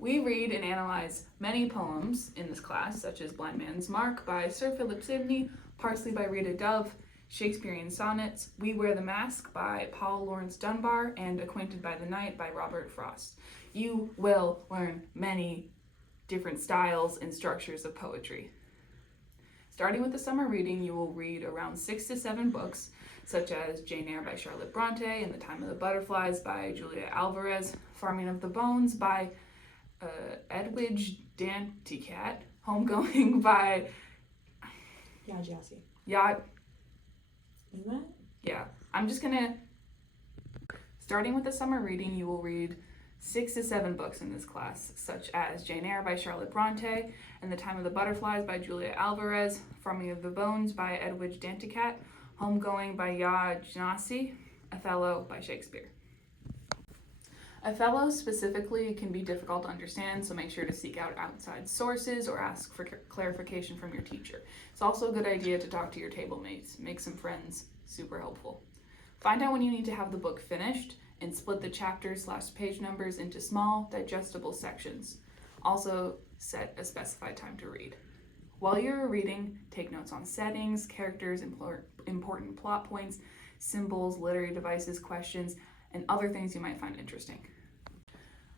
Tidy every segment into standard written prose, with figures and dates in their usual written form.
We read and analyze many poems in this class, such as Blind Man's Mark by Sir Philip Sidney, Parsley by Rita Dove, Shakespearean Sonnets, We Wear the Mask by Paul Laurence Dunbar, and Acquainted by the Night by Robert Frost. You will learn many different styles and structures of poetry. Starting with the summer reading, you will read around 6 to 7 books, such as Jane Eyre by Charlotte Bronte, and The Time of the Butterflies by Julia Alvarez, Farming of the Bones by Edwidge Danticat, Homegoing by Yajasi. Isn't it? Yeah. Starting with the summer reading, you will read 6 to 7 books in this class, such as Jane Eyre by Charlotte Bronte, and The Time of the Butterflies by Julia Alvarez, Farming of the Bones by Edwidge Danticat, Homegoing by Yajasi, Othello by Shakespeare. Othello specifically can be difficult to understand, so make sure to seek out outside sources or ask for clarification from your teacher. It's also a good idea to talk to your table mates, make some friends, super helpful. Find out when you need to have the book finished and split the chapters/page numbers into small, digestible sections. Also, set a specified time to read. While you're reading, take notes on settings, characters, important plot points, symbols, literary devices, questions, and other things you might find interesting.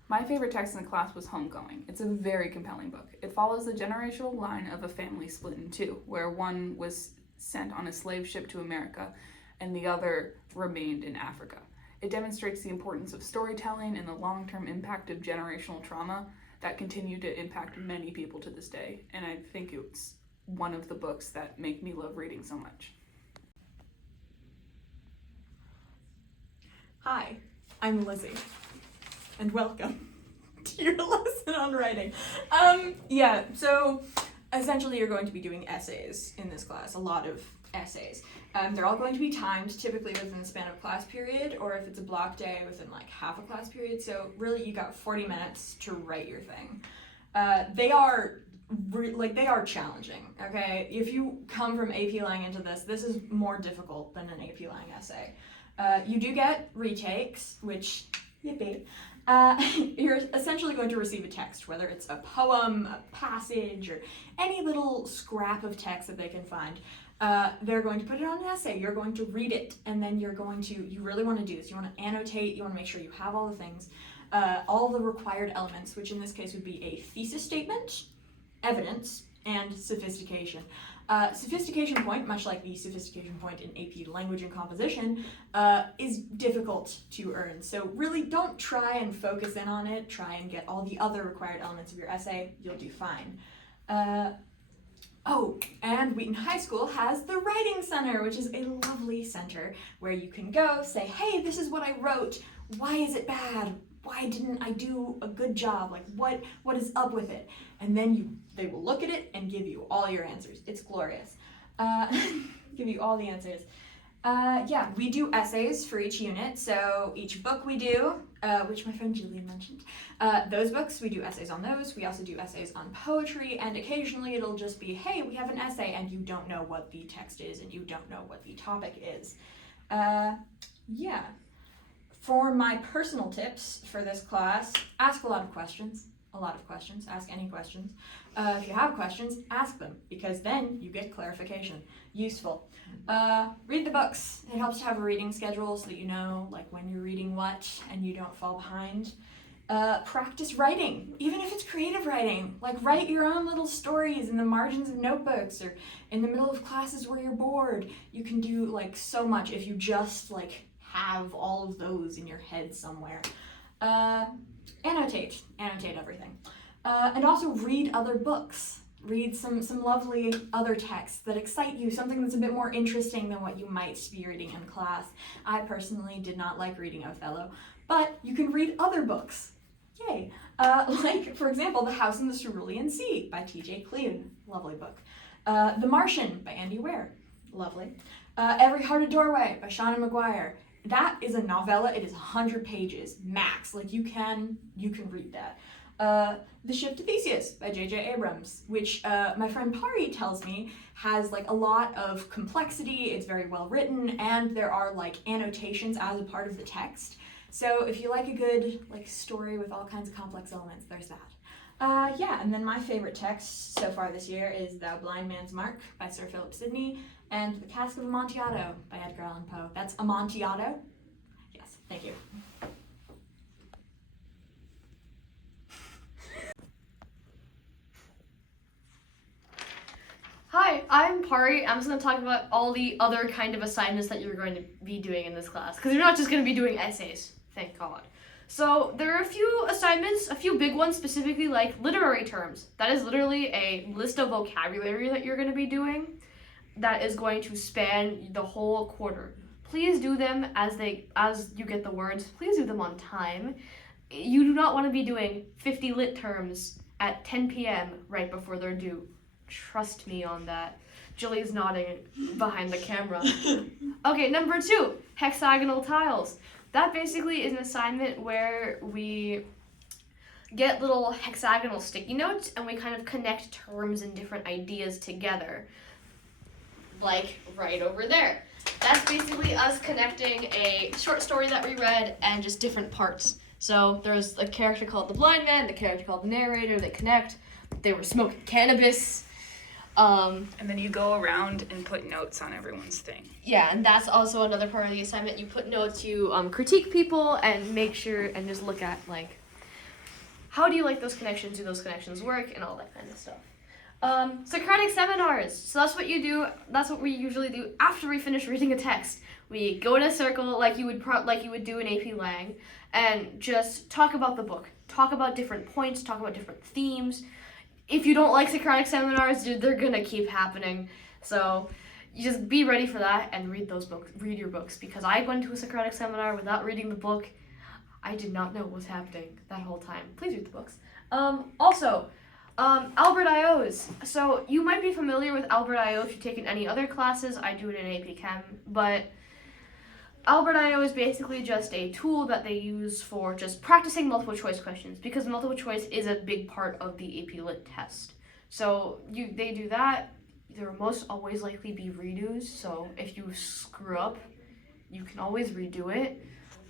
My favorite text in the class was Homegoing. It's a very compelling book. It follows the generational line of a family split in two, where one was sent on a slave ship to America and the other remained in Africa. It demonstrates the importance of storytelling and the long-term impact of generational trauma that continue to impact many people to this day, and I think it's one of the books that make me love reading so much. Hi, I'm Lizzie, and welcome to your lesson on writing. So essentially you're going to be doing essays in this class, a lot of essays. They're all going to be timed, typically within the span of a class period, or if it's a block day, within like half a class period. So really you got 40 minutes to write your thing. They are challenging, okay? If you come from AP Lang into this is more difficult than an AP Lang essay. You do get retakes, which, yippee. You're essentially going to receive a text, whether it's a poem, a passage, or any little scrap of text that they can find. They're going to put it on an essay, you're going to read it, and then you really want to do this. You want to annotate, you want to make sure you have all the things, all the required elements, which in this case would be a thesis statement, evidence, and sophistication. Sophistication point, much like the sophistication point in AP Language and Composition, is difficult to earn. So really don't try and focus in on it, try and get all the other required elements of your essay, you'll do fine. And Wheaton High School has the Writing Center, which is a lovely center where you can go say, hey, this is what I wrote, why is it bad? Why didn't I do a good job? Like, what is up with it? And then they will look at it and give you all your answers. It's glorious. Give you all the answers. We do essays for each unit. So each book we do, which my friend Julian mentioned, those books, we do essays on those. We also do essays on poetry, and occasionally it'll just be, hey, we have an essay and you don't know what the text is and you don't know what the topic is. For my personal tips for this class, ask a lot of questions, ask any questions. If you have questions, ask them, because then you get clarification. Useful. Read the books. It helps to have a reading schedule so that you know like when you're reading what and you don't fall behind. Practice writing, even if it's creative writing. Like write your own little stories in the margins of notebooks or in the middle of classes where you're bored. You can do like so much if you just like have all of those in your head somewhere. Annotate everything. And also read other books. Read some lovely other texts that excite you, something that's a bit more interesting than what you might be reading in class. I personally did not like reading Othello, but you can read other books. Yay! Like, for example, The House in the Cerulean Sea by T.J. Klune, lovely book. The Martian by Andy Weir, lovely. Every Heart a Doorway by Shauna Maguire. That is a novella. It is 100 pages max. Like you can read that. The Ship to Theseus by J.J. Abrams, which my friend Pari tells me has like a lot of complexity. It's very well written, and there are like annotations as a part of the text. So if you like a good story with all kinds of complex elements, there's that. Yeah, and then my favorite text so far this year is Thou Blind Man's Mark by Sir Philip Sidney and The Cask of Amontillado by Edgar Allan Poe. That's Amontillado? Yes, thank you. Hi, I'm Pari. I'm just going to talk about all the other kind of assignments that you're going to be doing in this class, because you're not just going to be doing essays, thank God. So there are a few assignments, a few big ones, specifically like literary terms. That is literally a list of vocabulary that you're going to be doing that is going to span the whole quarter. Please do them as you get the words. Please do them on time. You do not want to be doing 50 lit terms at 10 p.m. right before they're due. Trust me on that. Jilly's nodding behind the camera. Okay, number 2, hexagonal tiles. That basically is an assignment where we get little hexagonal sticky notes and we kind of connect terms and different ideas together. Like right over there. That's basically us connecting a short story that we read and just different parts. So there's a character called the blind man, the character called the narrator, they connect. They were smoking cannabis. And then you go around and put notes on everyone's thing. Yeah, and that's also another part of the assignment. You put notes, you critique people, and make sure and just look at how do you like those connections? Do those connections work? And all that kind of stuff. Socratic seminars. So that's what you do. That's what we usually do after we finish reading a text. We go in a circle like you would do in AP Lang, and just talk about the book. Talk about different points. Talk about different themes. If you don't like Socratic seminars, dude, they're gonna keep happening. So you just be ready for that and read those books. Read your books, because I went to a Socratic seminar without reading the book. I did not know what was happening that whole time. Please read the books. Also, Albert I.O.'s. So you might be familiar with Albert I.O. if you've taken any other classes. I do it in AP Chem, but Albert I.O. is basically just a tool that they use for just practicing multiple choice questions, because multiple choice is a big part of the AP Lit test. So they do that. There will most always likely be redos, so if you screw up, you can always redo it.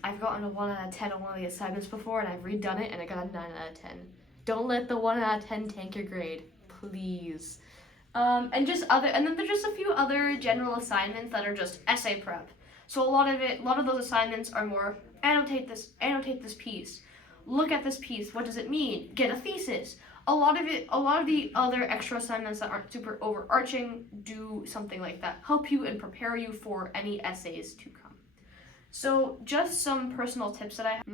I've gotten a 1 out of 10 on one of the assignments before, and I've redone it, and I got a 9 out of 10. Don't let the 1 out of 10 tank your grade, please. And then there's just a few other general assignments that are just essay prep. So a lot of those assignments are more annotate this piece, look at this piece, what does it mean, get a thesis. A lot of the other extra assignments that aren't super overarching do something like that, help you and prepare you for any essays to come. So just some personal tips that I have.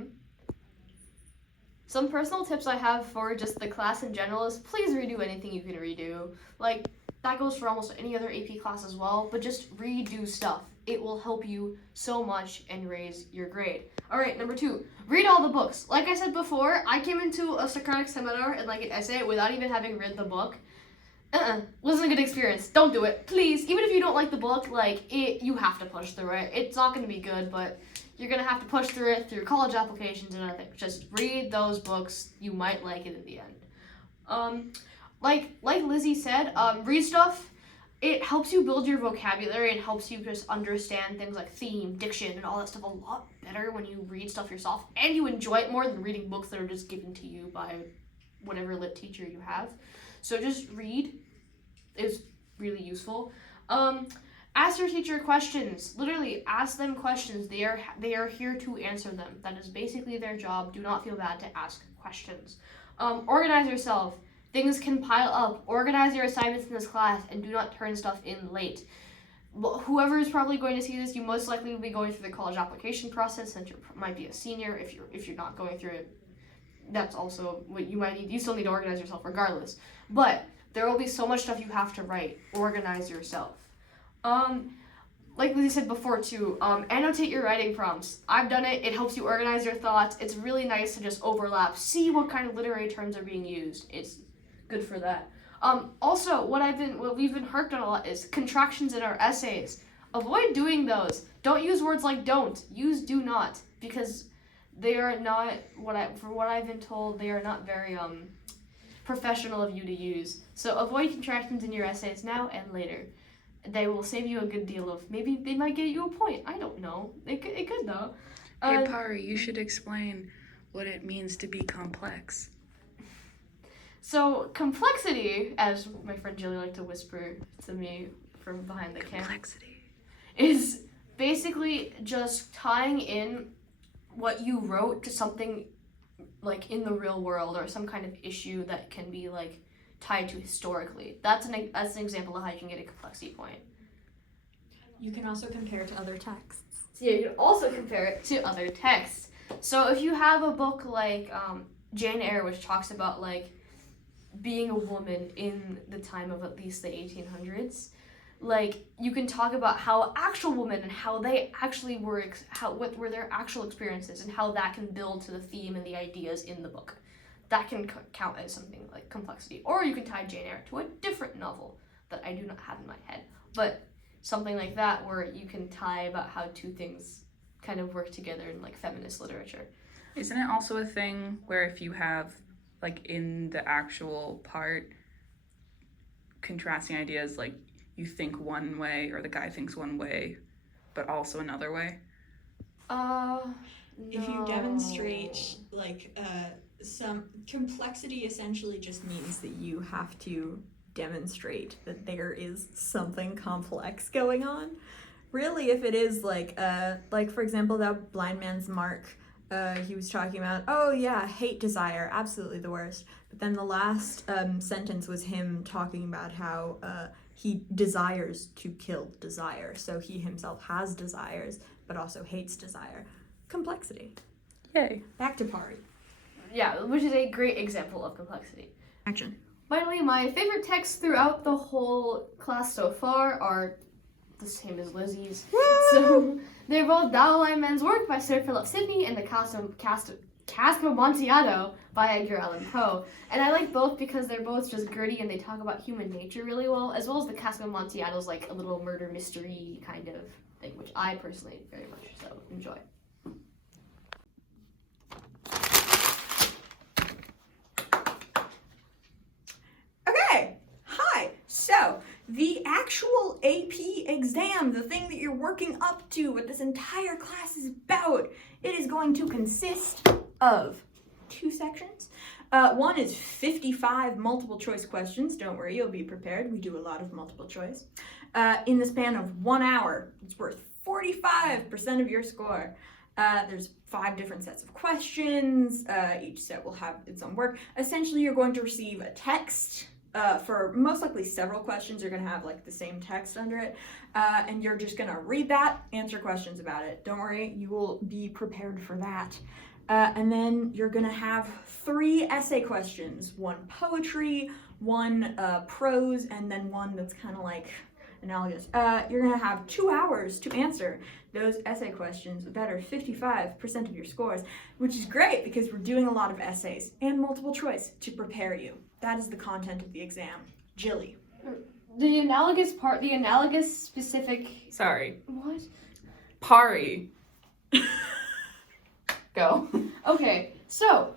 Some personal tips I have for just the class in general is please redo anything you can redo. That goes for almost any other AP class as well, but just redo stuff. It will help you so much and raise your grade. All right, number 2, read all the books. Like I said before, I came into a Socratic seminar and an essay without even having read the book. Wasn't a good experience. Don't do it, please. Even if you don't like the book, you have to push through it. It's not gonna be good, but you're gonna have to push through it through college applications and other things. Just read those books. You might like it in the end. Like Lizzie said, read stuff. It helps you build your vocabulary and helps you just understand things like theme, diction, and all that stuff a lot better when you read stuff yourself, and you enjoy it more than reading books that are just given to you by whatever lit teacher you have. So just read is really useful. Ask your teacher questions. Literally, ask them questions. They are here to answer them. That is basically their job. Do not feel bad to ask questions. Organize yourself. Things can pile up. Organize your assignments in this class and do not turn stuff in late. Whoever is probably going to see this, you most likely will be going through the college application process, since you might be a senior. If you're not going through it, that's also what you might need. You still need to organize yourself regardless. But there will be so much stuff you have to write. Organize yourself. Like Lizzie said before too, annotate your writing prompts. I've done it. It helps you organize your thoughts. It's really nice to just overlap. See what kind of literary terms are being used. It's good for that. Also, what we've been harped on a lot is contractions in our essays. Avoid doing those. Don't use words like don't. Use do not, because they are not for what I've been told, they are not very professional of you to use. So avoid contractions in your essays now and later. They will save you a good deal of, maybe they might get you a point. I don't know. It could though. Hey, Pari, you should explain what it means to be complex. So complexity, as my friend Jilly liked to whisper to me from behind the camera, Complexity. is basically just tying in what you wrote to something like in the real world or some kind of issue that can be like tied to historically. That's an example of how you can get a complexity point. You can also compare to other texts. So yeah, you can also compare it to other texts. So if you have a book like Jane Eyre, which talks about like being a woman in the time of at least the 1800s, like you can talk about how actual women and how they actually were, what were their actual experiences, and how that can build to the theme and the ideas in the book. That can count as something like complexity. Or you can tie Jane Eyre to a different novel that I do not have in my head, but something like that where you can tie about how two things kind of work together in like feminist literature. Isn't it also a thing where if you have, like, in the actual part, contrasting ideas, like, you think one way or the guy thinks one way, but also another way? No. If you demonstrate like some complexity, essentially just means that you have to demonstrate that there is something complex going on. Really, if it is like for example, that blind man's mark, he was talking about, oh yeah, hate desire, absolutely the worst. But then the last sentence was him talking about how he desires to kill desire. So he himself has desires, but also hates desire. Complexity. Yay. Back to Pari. Yeah, which is a great example of complexity. Action. Finally, my favorite texts throughout the whole class so far are the same as Lizzie's. Woo! So they're both Thou Blind Man's Work by Sir Philip Sidney and the Cask of Amontillado by Edgar Allan Poe. And I like both because they're both just gritty and they talk about human nature really well, as well as the Cask of Amontillado is like a little murder mystery kind of thing, which I personally very much so enjoy. Okay, hi. So, the actual AP exam, the thing that you're working up to, what this entire class is about, it is going to consist of 2 sections. One is 55 multiple choice questions. Don't worry, you'll be prepared. We do a lot of multiple choice. In the span of 1 hour, it's worth 45% of your score. There's 5 different sets of questions. Each set will have its own work. Essentially, you're going to receive a text. For most likely several questions, you're going to have like the same text under it, and you're just going to read that, answer questions about it. Don't worry, you will be prepared for that. And then you're going to have 3 essay questions, 1 poetry, 1 prose, and then 1 that's kind of like analogous. You're going to have 2 hours to answer those essay questions that are 55% of your scores, which is great because we're doing a lot of essays and multiple choice to prepare you. That is the content of the exam. Jilly. The analogous specific... Sorry. What? Pari. Go. Okay, so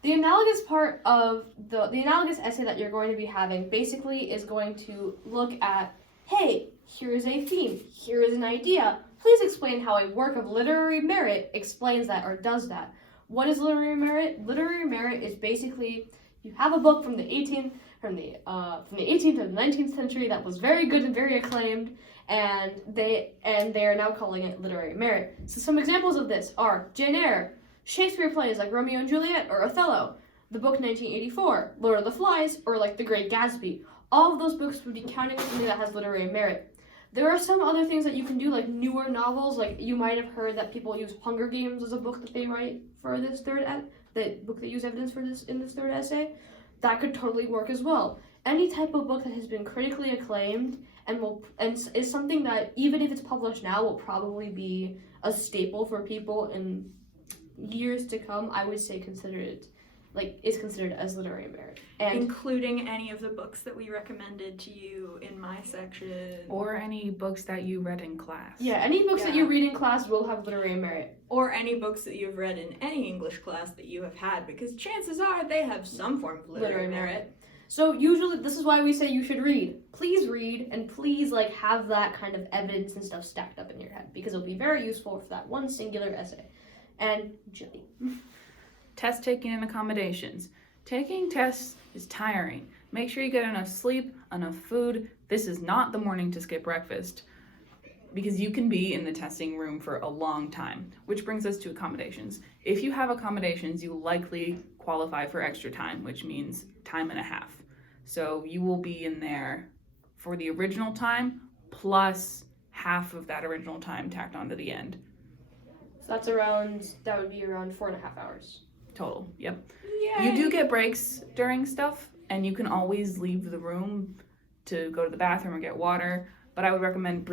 the analogous part of the analogous essay that you're going to be having basically is going to look at, hey, here's a theme, here is an idea. Please explain how a work of literary merit explains that or does that. What is literary merit? Literary merit is basically you have a book from the 18th to the 19th century that was very good and very acclaimed, and they are now calling it literary merit. So some examples of this are Jane Eyre, Shakespeare plays like Romeo and Juliet or Othello, the book 1984, Lord of the Flies, or like The Great Gatsby. All of those books would be counted as something that has literary merit. There are some other things that you can do, like newer novels. Like you might have heard that people use Hunger Games as a book that they write for this the book they use evidence for this in this third essay. That could totally work as well. Any type of book that has been critically acclaimed and is something that even if it's published now will probably be a staple for people in years to come, I would say is considered as literary merit. And including any of the books that we recommended to you in my section. Or any books that you read in class. yeah, any books that you read in class will have literary merit. Or any books that you've read in any English class that you have had, because chances are they have some form of literary merit. So usually, this is why we say you should read. Please read, and please have that kind of evidence and stuff stacked up in your head, because it'll be very useful for that one singular essay. and jelly. Test taking and accommodations. Taking tests is tiring. Make sure you get enough sleep, enough food. This is not the morning to skip breakfast because you can be in the testing room for a long time, which brings us to accommodations. If you have accommodations, you likely qualify for extra time, which means time and a half. So you will be in there for the original time plus half of that original time tacked onto the end. So that would be around 4.5 hours. Total, yep. Yay. You do get breaks during stuff, and you can always leave the room to go to the bathroom or get water, but I would recommend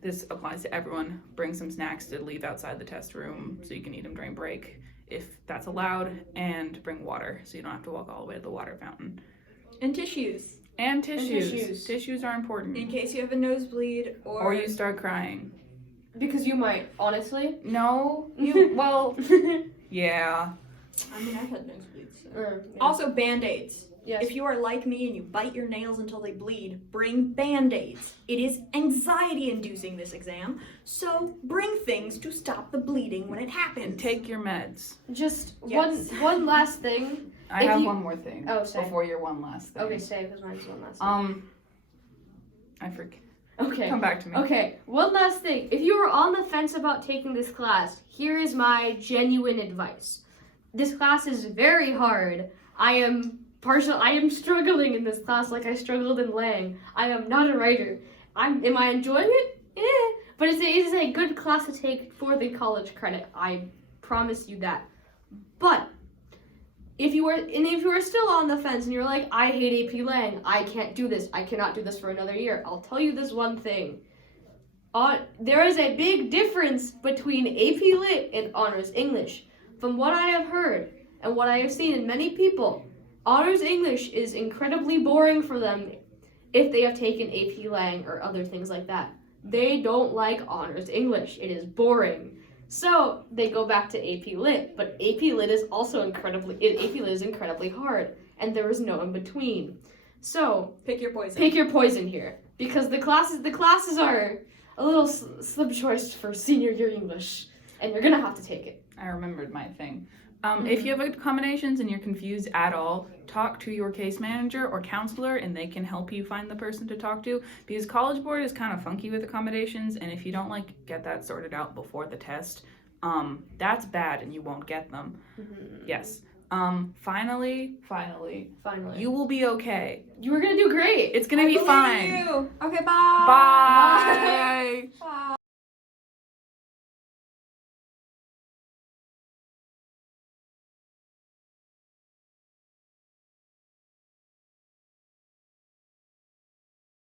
this applies to everyone, bring some snacks to leave outside the test room so you can eat them during break if that's allowed, and bring water so you don't have to walk all the way to the water fountain. And tissues. And tissues. Tissues are important. In case you have a nosebleed Or you start crying. Because you might, honestly. No, well, yeah. I mean, I've had nosebleeds. So. Yeah. Also, Band-Aids. Yes. If you are like me and you bite your nails until they bleed, bring Band-Aids. It is anxiety-inducing, this exam, so bring things to stop the bleeding when it happens. Take your meds. Just Yes. one last thing. I If have you- one more thing Oh, say. before your one last thing. Okay, say, because mine's one last thing. I forget. Okay. Come back to me. Okay, one last thing. If you are on the fence about taking this class, here is my genuine advice. This class is very hard. I am struggling in this class like I struggled in Lang. I am not a writer. Am I enjoying it? But it is a good class to take for the college credit. I promise you that. But if you are still on the fence and you're like, I hate AP Lang, I can't do this, I cannot do this for another year, I'll tell you this one thing. There is a big difference between AP Lit and Honors English. From what I have heard and what I have seen in many people, Honors English is incredibly boring for them if they have taken AP Lang or other things like that. They don't like Honors English. It is boring. So they go back to AP Lit, but AP Lit is also incredibly hard, and there is no in between. So Pick your poison. pick your poison here, because the classes are a little slip choice for senior year English, and you're gonna have to take it. I remembered my thing. If you have accommodations and you're confused at all, talk to your case manager or counselor and they can help you find the person to talk to, because College Board is kind of funky with accommodations, and if you don't get that sorted out before the test, that's bad and you won't get them. Mm-hmm. Yes. Finally, you will be okay. You were gonna do great. It's gonna be fine. You. Okay, bye. Bye.